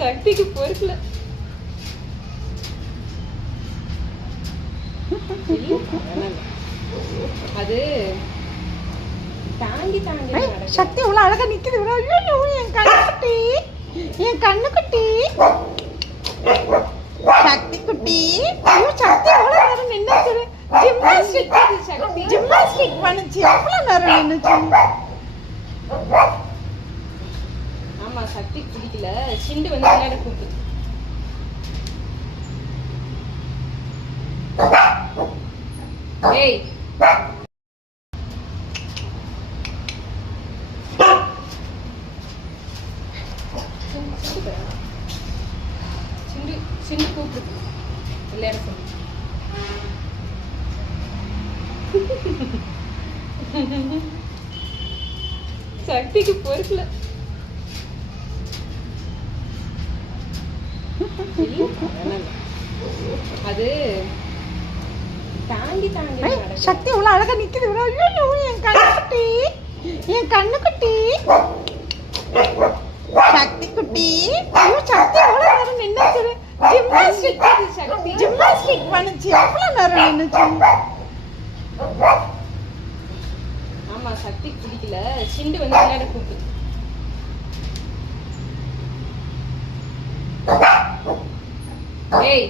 சக்திக்கு பொறுக்கல. அது தாங்கி தாங்கி சக்தி இவ்வளவு அழகா நிக்குது. என் கண்ணுக்குட்டி, என் கண்ணுக்குட்டி சக்தி குட்டி. ஐயோ சக்தி எவ்வளவு நேரம் நின்னுச்சு. ஜிம்னாஸ்டிக் பண்ணுச்சு. எவ்வளவு நேரம் நின்னுச்சு. ஆமா சக்தி பிடிக்கல. சிண்டு வந்து விளையாட கூப்பிட்டு. ஏய் சிண்டு சிண்டு கூப்பிட்டு விளையாட சொல்லு. சக்திக்கு பொறுக்கல. அது தாங்கி தாங்கி சக்தி இவ்வளவு அழகா நிக்குது. என் கண்ணுக்குட்டி, என் கண்ணுக்குட்டி சக்தி குட்டி. ஐயோ சக்தி எவ்வளவு நேரம் நின்னுச்சு. ஜிம்னாஸ்டிக் பண்ணுச்சு. எவ்வளவு நேரம் நின்னுச்சு. ஆமா சக்தி பிடிக்கல. சிண்டு வந்து விளையாட கூப்பிட்டு. ஏய்